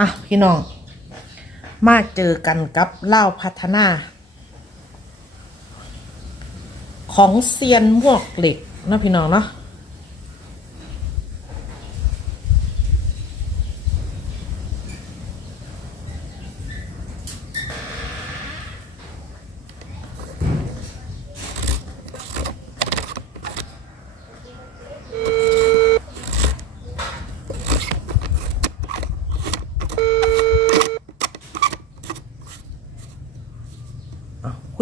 อะพี่น้อง มาเจอกันกับเล่าพัฒนา ของเซียนมวกเหล็กนะพี่น้องเนาะ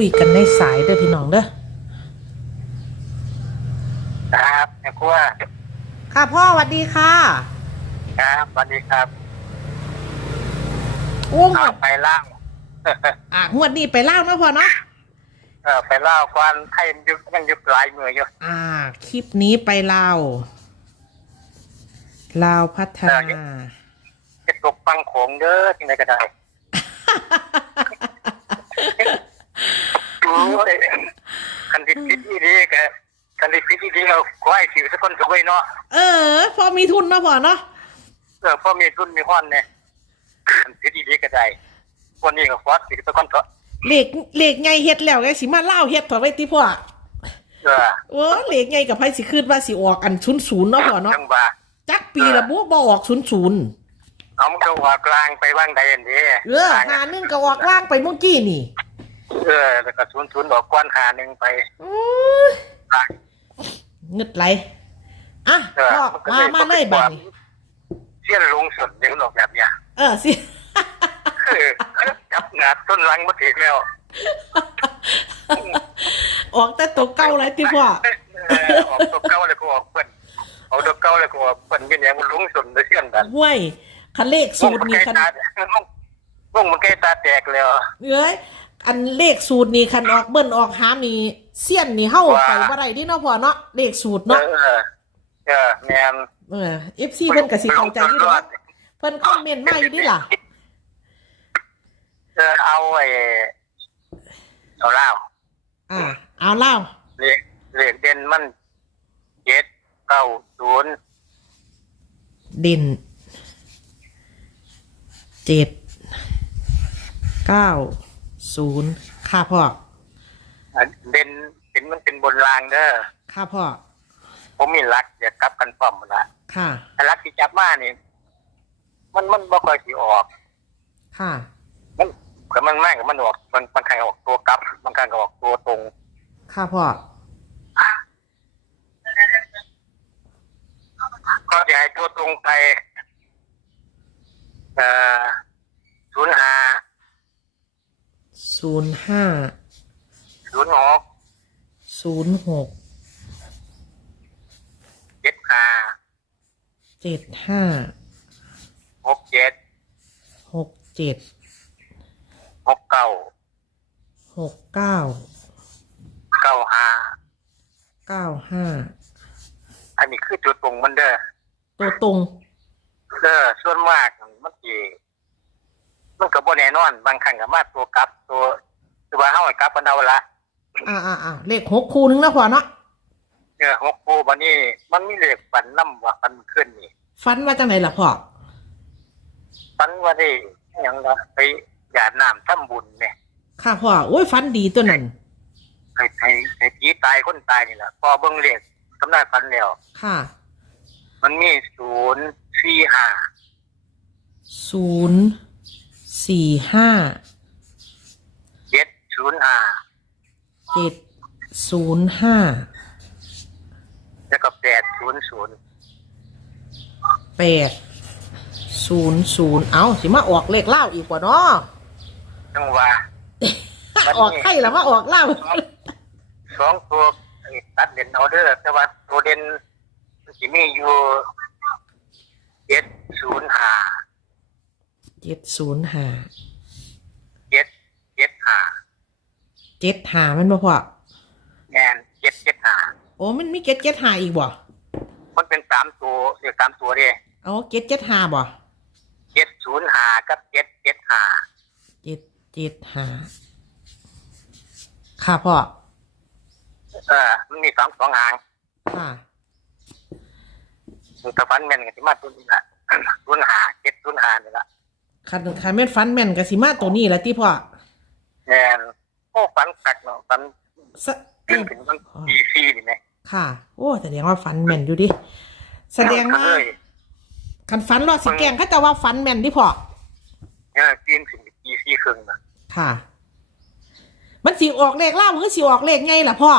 คุยกันในสายเด้อพี่น้องเด้อครับแม่ครัวค่ะพ่อสวัสดีค่ะครับสวัสดีครับโอ้งเอาวดไปล่างอะงวดนี้ไปเล่าเนาะพ่อเนาะเออไปเล่าควันให้มันยุบยังยุบหลายมืออยู่อ่า คลิปนี้ไปเล่าลาวพัฒนาจะตกฟังโขงเด้อที่ไหนก็ได้ โอ้ยคันที่คิดที่ดีแกคันที่คิดที่ดีเราขอให้สิวสักคนสวยเนาะเออ พอมีทุนเนาะพ่อเนาะเออพ่อมีทุนมีห้อนเนี่ยคันคิดที่ดีก็ได้วันนี้ก็ฟอสสิวสักคนเถอะเหล็กเหล็กไงเฮ็ดแล้วไงสิมาเล่าเฮ็ดเถอะไว้ที่พ่อเออโอ้เหล็กไงกับไผสิขึ้นว่าสิออกอันศูนย์ศูนย์เนาะพ่อเนาะจังว่าจักปีละบุบ่ออกศูนย์ศูนย์เอามันก็ว่ากลางไปบ้างใดอันนี้เออหาหนึงก็ออกล่างไปเมื่อกี้นี่ เออแล้วก็ศูนย์ศูนย์บอกกวนหาหนึ่งไปอู้ยอะเงึดไหลอะเออพ่อมามาเลยบัดนี้เชี่ยนลงสุดยังหลอกแบบเนี้ยเออสิ เออจับงาต้นรังมาถึงแล้วออกแต่ตัวเก่าไรที่พ่อเออออกตัวเก้าเลยก็ออกเปิ้นเอาตัวเก้าเลยก็ออกเปิ้นกันอย่างมันลงสุดเลยเชี่ยนกันห้วยคันเลขสูตรมันนี่ใกล้คันตาม่งมันใกล้ตาแตกแล้ว เอ้ย อันเลขสูตรนี่คันออกเบิ้นออกหามนี่เสี้ยนนี่เฮาว่าไปบ่ได้ที่เนาะพ่อเนาะเลขสูตรเอเนาะอเออแมนเออ FC เพิ่นก็สิเข้าใจอยู่เนาะเพิ่นคอมเมนต์มาอยู่นี่ล่ะเออเอาไอ้เอาเหล้าอ่าเอาเล่าเลขเลขเด่นมันเจ็ดเก้าศูนย์เด่นเจ็ดเก้า ศูนย์ค่ะพ่ออะเด่นเห็นมันเป็นบนรางเด้อค่ะพ่อผมมีรักอยากกลับกันพร้อมหมดละค่ะแต่รักที่จับมานี่ มันมันบ่ค่อยสิออก ค่ะ มันก็มันมากมันออกมันบางครั้งออกตัวกลับบางครั้งก็ออกตัวตรง ค่ะพ่อก็จะให้ตัวตรงไปเอ่อศูนย์ห้า ศูนย์ห้าศูนย์หกศูนย์หกเจ็ดห้าเจ็ดห้าหกเจ็ดหกเจ็ดหกเก้าหกเก้าเก้าห้าเก้าห้าอันนี้คือจุดตรงมันเด้อตัวตรง เด้อส่วนมากมันสิ มันก็บ่แน่นอน บางครั้งก็มาตัวกลับ ตัวคือว่าเฮาให้กลับกันเอาละอ่าอ่าอ่าเลขหกคูนึงนะพ่อเนาะเออหกคู่บัดนี้ มันมีเลขฝันนำว่าฝันขึ้นนี่ฟันว่าจังไหนล่ะพ่อฝันว่าได้หยังล่ะไปหยาดน้ำทำบุญเนี่ยค่ะพ่อโอ้ยฟันดีตัวนั้นให้ให้ให้ผีตายคนตายนี่แหละพอเบิ่งเลขกำนันฝันแล้ว ค่ะมันมีศูนย์สี่ห้าศูนย์ สี่ห้าเจ็ดศูนย์ห้าเจ็ดศูนย์ห้าแล้วก็แปดศูนย์ศูนย์แปดศูนย์ศูนย์เอาสิมาออกเลขเล่าอีกกว่าเนาะจังว่าออกไข่แล้วมาออกเล่าสองตัวไอ้ตัดเด่นเอาเด้อแต่ว่าตัวเด่นมันสิมีอยู่เจ็ดศูนย์ห้า เจ็ดศูนย์ห้าเจ็ดเจ็ดห้าเจ็ดหามันบ่พ่อแมนเจ็ดเจ็ดห้าโอ้มันมีเจ็ดเจ็ดหาอีกบ่มันเป็นสามตัวเรียกสามตัวเด้เอาเจ็ดเจ็ดหาบ่เจ็ดศูนย์ห้ากับเจ็ดเจ็ดห้าเจ็ดเจ็ดหาค่ะพ่อเออมันมีสองสองหางค่ะมันกระฟันแม่นกันที่มาตัวนี้ละศูนย์หาเจ็ดศูนย์หานี่ละ คันคันแม่นฟันแม่นก็สิมาตัวนี้ละที่พ่อแมนโอ้ฝันกัดเนาะฝันสะถึงถึงมันดีซีนี่ไหมค่ะ โอ้แสดงว่าฟันแม่นอยู่ดิแสดงว่าเลยคันฟันรอดสิแกล้งเขาจะว่าฟันแม่นที่พ่อเนี่ยจีนถึงดีซีครึ่งนะค่ะ มันสิออกเลขเล่ามันก็สิออกเลขไงล่ะพ่อ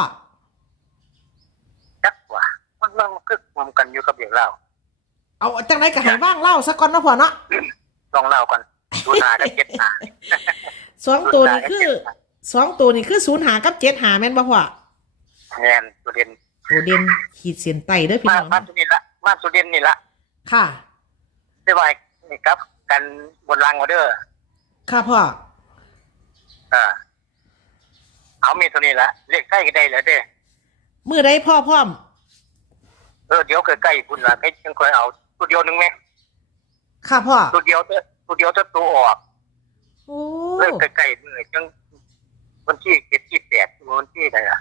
จักว่ามันมันก็รวมกันอยู่กับเด็กเราเอาจังไรก็ให้ว่างเล่าสักก่อนเนาะพ่อเนาะ ลองเล่ากันดูหนากับเจ็ดหนาสองตัวนี่คือสองตัวนี่คือศูนย์หากับเจ็ดหาแม่นบ่พ่อแมนสุเดนโอเด่นขีดเส้นใต้เด้อพี่มาน้อง มาสุเดนละมาสุเดนนี่ละค่ะ ได้ไว้นี่ครับ กันบนรางออเดอร์ค่ะพ่อ อ่าเอามีตัวนี้ละเลขใกล้ก็ได้แล้วเด้มือใดพ่อพร้อม เออเดี๋ยวใกล้ๆคุณละให้ยังคอยเอาตัวเดียวหนึงไหม ค่ะพ่อ ตัวเดียวเถอะตัวเดียวจะตัวออกโอ้เริ่มใกล้ๆมือจังวันที่เจ็ดที่แปดวันที่ไหนล่ะ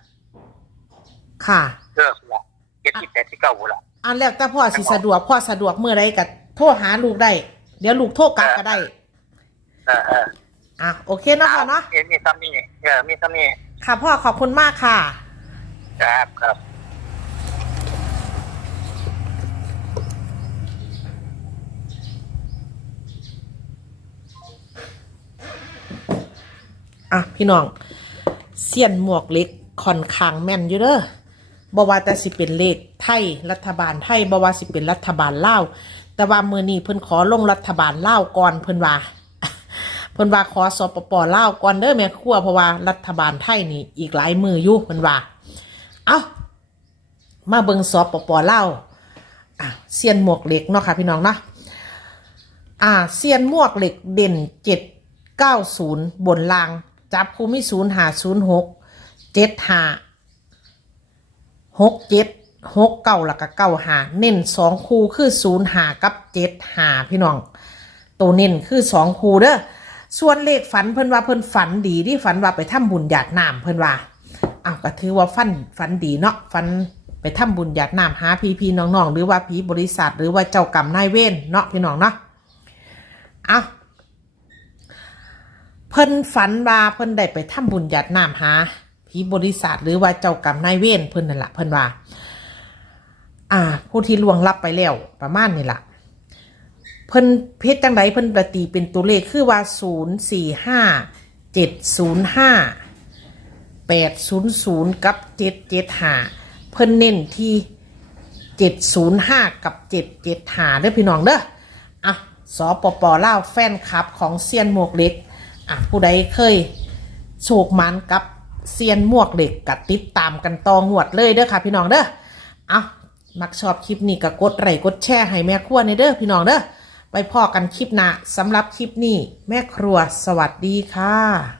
ค่ะ เลิกละเจ็ดที่แปดที่เก้าละอันแรกแต่พ่อสิสะดวกพ่อสะดวกมือใดก็โทรหาลูกได้ เดี๋ยวลูกโทรกลับก็ได้เออเอออะโอเคเนาะพ่อเนาะมีมีซ้ำนี่เออมีซ้ำนี่ค่ะพ่อขอบคุณมากค่ะ ครับครับ อะพี่น้องเสียนหมวกเหล็กค่อนข้างแม่นอยู่เด้อบว่าแต่สิเป็นเลขไทยรัฐบาลไทยบว่าสิเป็นรัฐบาลลาวแต่ว่ามือนี้เพิ่นขอลงรัฐบาลลาวก่อนเพิ่นว่าเพิ่นว่าขอสปปลาวก่อนเด้อแม่ครัวเพราะว่ารัฐบาลไทยนี่อีกหลายมืออยู่เพิ่นว่า เอ้ามาเบิ่งสปปลาวอะเซียนหมวกเหล็กเนาะค่ะพี่น้องเนาะอ่าเซียนหมวกเหล็กเด่นเจ็ดเก้าศูนย์บนล่าง จับคูมิศูนย์หาศูนย์หกเจ็ดหาหกเจ็ดหกเก้าแล้วก็เก้าหาเน้นสองคูคือศูนย์หากับเจ็ดหาพี่น้อง ตัวเน้นคือสองคูเด้อส่วนเลขฝันเพิ่นว่าเพิ่นฝันดีที่ฝันว่าไปทำบุญหยาดน้ำเพิ่นว่าเอาก็ถือว่าฝันฝันดีเนาะฝันไปทำบุญหยาดน้ำหาพี่พี่น้องๆหรือว่าผีบริษัทหรือว่าเจ้ากรรมนายเวรเนาะพี่น้องเนาะเอา พิ่นฝันว่าเพิ่นได้ไปทำบุญหยัดน้ำหาผีบริษัทหรือว่าเจ้ากรรมนายเวรเพิ่นนั่นละเพิ่นว่า อ่า ผู้ที่ล่วงลับไปแล้วประมาณนี้ละเพิ่นเพชรจังไดเพิ่นประตีเป็นตัวเลขคือว่าศูนย์สี่ห้าเจ็ดศูนย์ห้าแปดศูนย์ศูนย์กับเจ็ดเจ็ดห้าเพิ่นเน้นที่เจ็ดศูนย์ห้ากับเจ็ดเจ็ดห้าเด้อพี่น้องเด้ออะสอปปลาแฟนคลับของเซียนหมวกเล็ก อะผู้ใดเคยโชคมันกับเซียนมวกเหล็กกัดติดตามกันตองหวดเลยเด้อค่ะพี่น้องเด้อเอามักชอบคลิปนี้ก็กดไลค์กดแชร์ให้แม่ครัวในเด้อพี่น้องเด้อไปพอกันคลิปหน้าสำหรับคลิปนี้แม่ครัวสวัสดีค่ะ